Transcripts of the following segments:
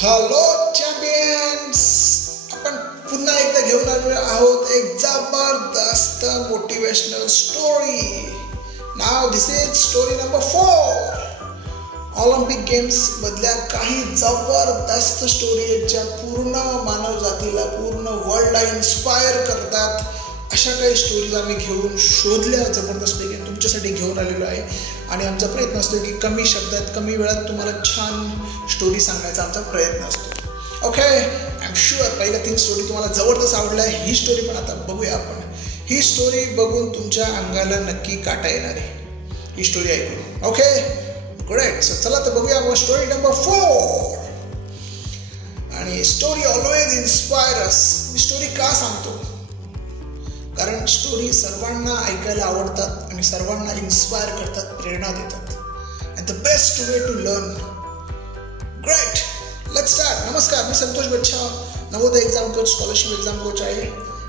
Hello champions, आपण पुन्हा एकदा घेऊन आलेलो आहोत एक जबरदस्त motivational story. Now this is story number 4. Olympic games मधल्या काही जबरदस्त स्टोरी आहेत ज्या पूर्ण मानव जातीला, पूर्ण वर्ल्डला इन्स्पायर करतात. अशा काही स्टोरीज आम्ही घेऊन शोधल्या जबरदस्तपैकी तुमच्यासाठी घेऊन आलेलो आहे. आणि आमचा प्रयत्न असतो की कमी शब्दात कमी वेळात तुम्हाला छान स्टोरी सांगण्याचा आमचा प्रयत्न असतो. ओके, आय एम शुअर पहिल्या 3 स्टोरी तुम्हाला जबरदस्त आवडल्या. ही स्टोरी पण आता बघूया आपण. ही स्टोरी बघून तुमच्या अंगाला नक्की काटा येणार आहे ही स्टोरी ऐकून. Okay, great. सो चला तर बघूया आपण स्टोरी नंबर 4. आणि स्टोरी ऑलवेज इन्स्पायर अस. मी स्टोरी का सांगतो? कारण स्टोरी सर्वांना ऐकायला आवडतात आणि सर्वांना इन्स्पायर करतात, प्रेरणा देतात. And the best way to learn. Great, let's start. नमस्कार, मी Santosh Bachha, Navodaya exam coach, scholarship exam coach आहे.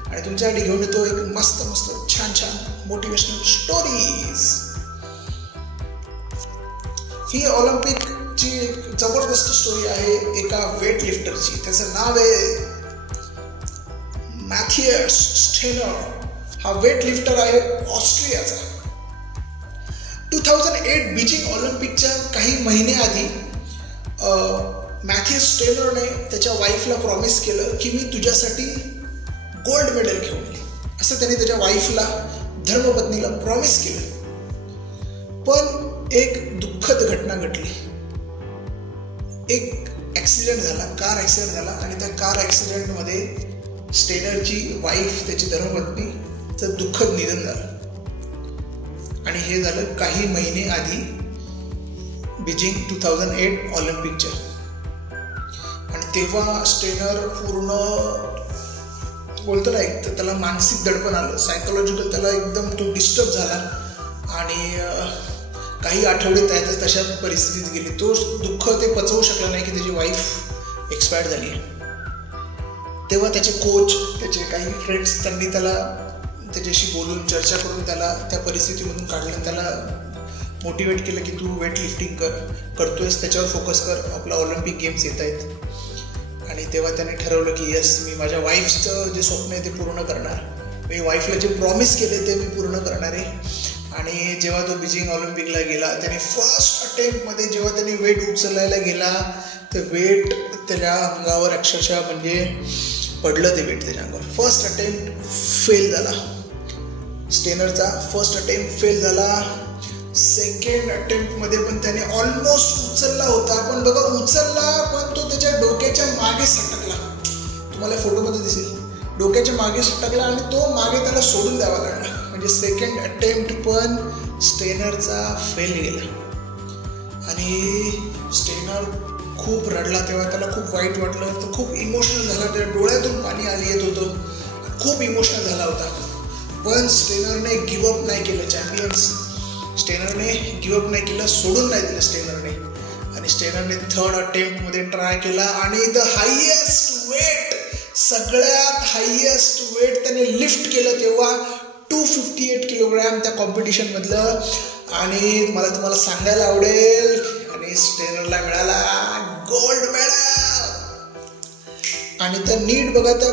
आणि तुमच्यासाठी घेऊन येतो एक मस्त मस्त छान छान मोटिवेशनल स्टोरीज. ही ऑलिम्पिकची एक जबरदस्त स्टोरी आहे एका वेट लिफ्टरची. त्याचं नाव आहे मॅथियस स्टेनर. हा वेट लिफ्टर आहे ऑस्ट्रियाचा. 2008 बीजिंग ऑलिम्पिकच्या काही महिने आधी मॅथियस स्टेनरने त्याच्या वाईफला प्रॉमिस केलं की मी तुझ्यासाठी गोल्ड मेडल घेऊन येईल, असं त्याने त्याच्या वाईफला, धर्मपत्नीला प्रॉमिस केलं. पण एक दुःखद घटना घडली. एक ॲक्सिडेंट झाला, कार ॲक्सिडेंट झाला. आणि त्या कार ॲक्सिडेंटमध्ये स्टेनरची वाईफ, त्याची धर्मपत्नीचं दुःखद निधन झालं. आणि हे झालं काही महिने आधी बीजिंग 2008 ऑलिम्पिकच्या. आणि तेव्हा स्टेनर पूर्ण बोलतो ना, एक तर त्याला मानसिक दडपण आलं, सायकोलॉजिकल त्याला एकदम तो डिस्टर्ब झाला. आणि काही आठवडे त्यातच तशाच परिस्थितीत गेली. तो दुःख ते पचवू शकला नाही की त्याची वाईफ एक्सपायर झाली आहे. तेव्हा त्याचे कोच, त्याचे काही फ्रेंड्स, त्यांनी त्याला त्याच्याशी बोलून चर्चा करून त्याला त्या परिस्थितीमधून काढलं. त्याला मोटिवेट केलं की तू वेट लिफ्टिंग करतोयस, त्याच्यावर फोकस कर, आपला ऑलिम्पिक गेम्स येत आहेत. आणि तेव्हा त्याने ठरवलं की येस, मी माझ्या वाईफचं जे स्वप्न आहे ते पूर्ण करणार. मी वाईफला जे प्रॉमिस केले ते मी पूर्ण करणार आहे. आणि जेव्हा तो बीजिंग ऑलिम्पिकला गेला, त्याने फर्स्ट अटेम्प्टमध्ये जेव्हा त्याने वेट उचलायला गेला, तर वेट त्याच्या अंगावर अक्षरशः म्हणजे पडलं. ते वेट त्याच्या अंगावर. फर्स्ट अटेम्प्ट फेल झाला. स्टेनरचा फर्स्ट अटेम्प्ट फेल झाला. सेकंड अटेम्प्टमध्ये पण त्याने ऑलमोस्ट उचलला होता. पण बघा, उचलला पण तो त्याच्या डोक्याच्या मागे सटकला. तुम्हाला फोटोमध्ये दिसेल, डोक्याच्या मागे सटकला आणि तो मागे त्याला सोडून द्यावा लागला. म्हणजे सेकंड अटेम्प्ट पण स्टेनरचा फेल गेला. आणि स्टेनर खूप रडला. तेव्हा त्याला खूप वाईट वाटलं. तो खूप इमोशनल झाला. त्याच्या डोळ्यातून पाणी आली येत होतं. खूप इमोशनल झाला होता. पण स्टेनरने गिवअप नाही केलं. चॅम्पियन्स, स्टेनरने गिवअप नाही केलं, सोडून नाही दिलं स्टेनरने. आणि स्टेनरने थर्ड अटेम्प्टमध्ये ट्राय केला. आणि द हायेस्ट वेट, सगळ्यात हायेस्ट वेट त्याने लिफ्ट केलं तेव्हा 258 किलोग्रॅम त्या कॉम्पिटिशनमधलं. आणि मला तुम्हाला सांगायला आवडेल, आणि स्टेनरला मिळाला गोल्ड मेडल. आणि तर नीट बघा, त्या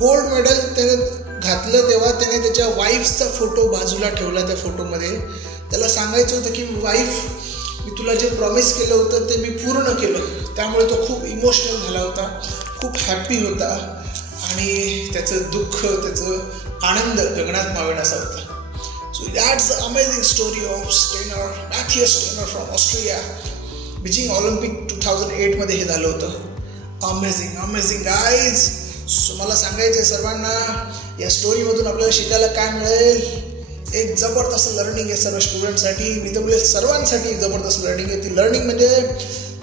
गोल्ड मेडल त्याने घातलं तेव्हा त्याने त्याच्या वाईफचा फोटो बाजूला ठेवला. त्या फोटोमध्ये त्याला सांगायचं होतं की वाईफ, मी तुला जे प्रॉमिस केलं होतं ते मी पूर्ण केलं. त्यामुळे तो खूप इमोशनल झाला होता, खूप हॅप्पी होता. आणि त्याचं दुःख, त्याचं आनंद गगनात मावेन असा होता. So that's the amazing story of Steiner, Matthias Steiner from Austria. Beijing Olympic 2008 मध्ये हे झालं होतं. Amazing amazing guys. सो मला सांगायचं आहे सर्वांना, या स्टोरीमधून आपल्याला शिकायला काय मिळेल? एक जबरदस्त लर्निंग आहे सर्व स्टुडंटसाठी. मी तर बोलेल सर्वांसाठी एक जबरदस्त लर्निंग आहे. ती लर्निंग म्हणजे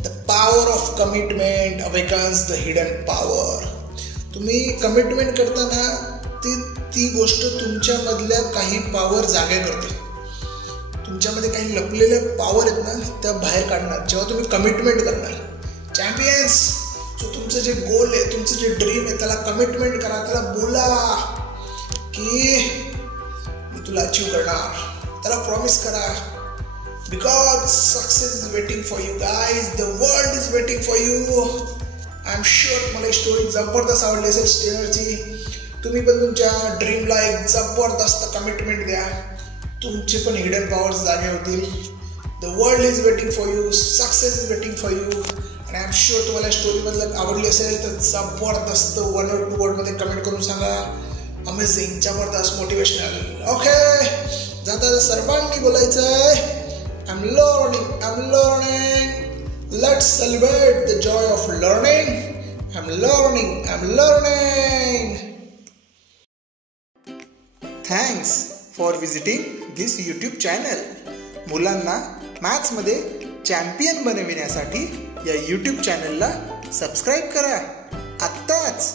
the power of commitment awakens the hidden power. तुम्ही कमिटमेंट करताना ती गोष्ट तुमच्यामधल्या काही पॉवर जागे करते. तुमच्यामध्ये काही लपलेल्या पॉवर आहेत ना, त्या बाहेर काढणार जेव्हा तुम्ही कमिटमेंट करणार. चॅम्पियन्स, जो तुमचं जे गोल आहे, तुमचं जे ड्रीम आहे, त्याला कमिटमेंट करा. त्याला बोला की मी तुला अचीव करणार. त्याला प्रॉमिस करा. Because success is waiting for you guys. The world is waiting for you. I am sure तुम्हाला ही स्टोरी जबरदस्त आवडली असेल स्टेनरची. तुम्ही पण तुमच्या ड्रीमला एक जबरदस्त कमिटमेंट द्या. तुमचे पण हिडन पॉवर्स जागे होतील. The world is waiting for you, success is waiting for you. आणि आय एम शुअर तुम्हाला स्टोरीमधलं आवडली असेल तर जबरदस्त 1 or 2 वर्डमध्ये कमेंट करून सांगा. अमेझिंग, जबरदस्त, मोटिवेशनल. ओके, जाता सर्वांनी बोलायचं आहे I am learning. Let's celebrate the joy of learning. I'm learning. Thanks for visiting this YouTube channel. मुलांना मॅथ्समध्ये चॅम्पियन बनविण्यासाठी या YouTube चॅनलला सबस्क्राईब करा आत्ताच.